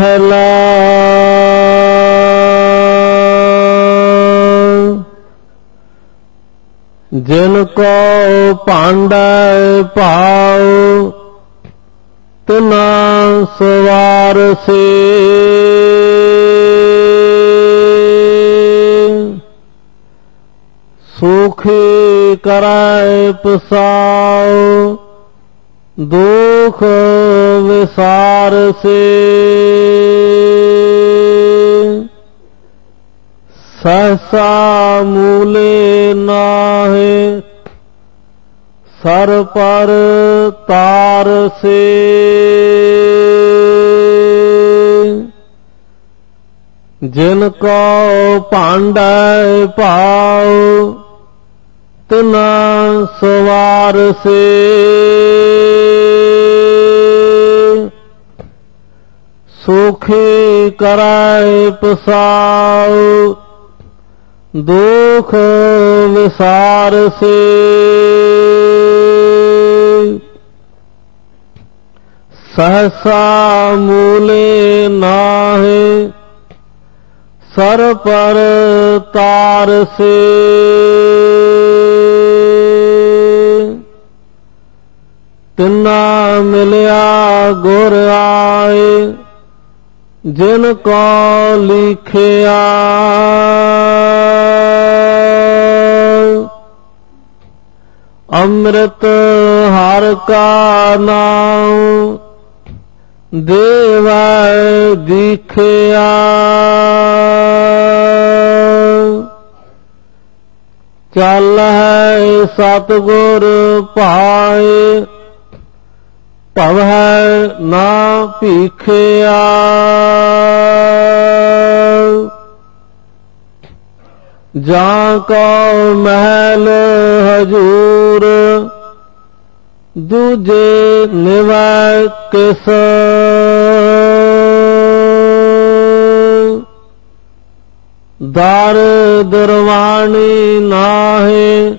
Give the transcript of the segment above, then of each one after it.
ਪਹਿਲਾ ਜਿਨ ਕੋ ਭਾਂਡੈ ਭਾਉ ਤਿਨਾ ਸਵਾਰ ਸੇ ਸੁਖੀ ਕਰੈ ਪਸਾਉ ਦੁਖ ਵਿਸਾਰ ਸੇ ਸਹਸਾ ਮੂਲੇ ਨਾਹੇ, ਸਰ ਪਰ ਤਾਰ ਸੇ। ਜਿਨ ਕੋ ਭਾਂਡੈ ਭਾਉ, ਤਿਨਾ ਸਵਾਰ ਸੇ। ਸੁਖੀ ਕਰੈ ਪਸਾਉ ਦੁਖ ਵਿਸਾਰ ਸੇ। ਸਹਸਾ ਮੂਲੇ ਨਾਹੇ ਸਰ ਪਰ ਤਾਰ ਸੇ। ਤਿਨਾ ਮਿਲਿਆ ਗੁਰ ਆਏ ਜਿਨ ਕੋ ਲਿਖਿਆ। ਅੰਮ੍ਰਿਤ ਹਰ ਕਾ ਨਾਮ ਦੇਵੈ ਦਿਖਿਆ। ਚੱਲ ਹੈ ਸਤਗੁਰ ਭਾਏ ਭਵੈ ਨਾ ਭੀਖਿਆ। ਜਾਂ ਕੋ ਮਹਿਲ ਹਜੂਰ ਦੂਜੇ ਨਿਵੈ ਕਿਸ। ਦਰ ਦਰਵਾਣੀ ਨਾਹੇ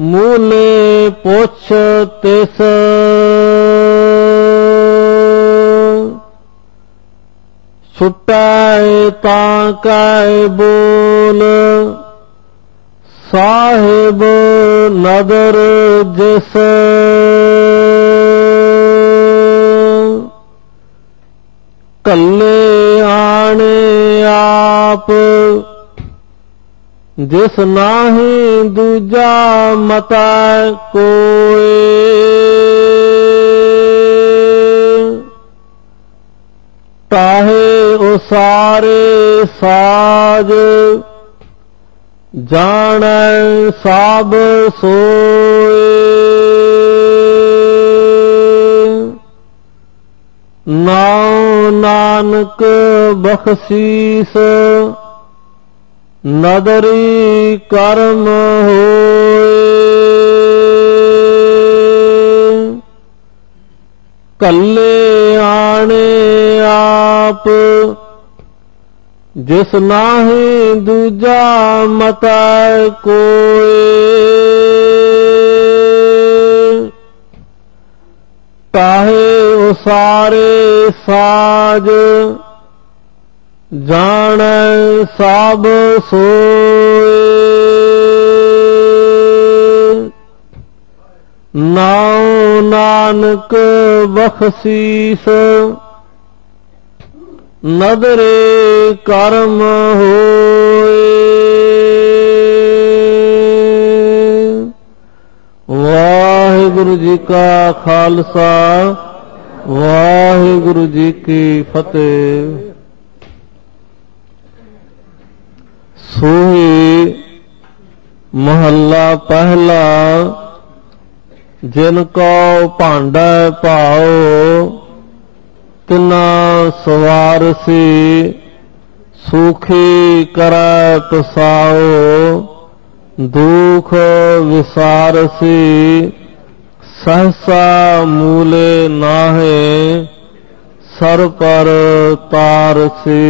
ਮੂਲੇ ਪੁੱਛ ਤਿਸ। ਛੁਟੈ ਤਾਂ ਕੈ ਬੋਲ ਸਾਹਿਬ ਨਦਰ ਜਿਸ। ਕੱਲੇ ਜਿਸ ਨਾਹੀ ਦੂਜਾ ਮਤਾ ਕੋਏ। ਤਾਹੇ ਉਹ ਸਾਰੇ ਸਾਜ, ਜਾਣ ਸਭ ਸੋਏ। ਨਾਉ ਨਾਨਕ ਬਖਸ਼ੀਸ ਨਦਰੀ ਕਰਮ ਹੋਏ। ਕੱਲੇ ਆਣੇ ਆਪ ਜਿਸ ਨਾਹੀ ਦੂਜਾ ਮਤਾ ਕੋਏ। ਤਾਹੇ ਉਸਾਰੇ ਸਾਜ ਜਾਣ ਸਭ ਸੋਏ। ਨਾਉ ਨਾਨਕ ਬਖਸ਼ੀਸ। ਨਦਰੇ ਕਰਮ ਹੋਏ। ਵਾਹਿਗੁਰੂ ਜੀ ਕਾ ਖਾਲਸਾ, ਵਾਹਿਗੁਰੂ ਜੀ ਕੀ ਫਤਿਹ। ਸੋਹੀ ਮਹੱਲਾ ਪਹਿਲਾ, ਜਿਨ ਕੋ ਭਾਂਡਾ ਭਾਉ, ਤਿਨਾ ਸਵਾਰ ਸੀ ਸੁਖੀ ਕਰੈ ਪਸਾਓ ਦੁਖ ਵਿਸਾਰਸੀ ਸਹਸਾ ਮੂਲੇ ਨਾਹੇ, ਸਰ ਪਰ ਤਾਰਸੀ।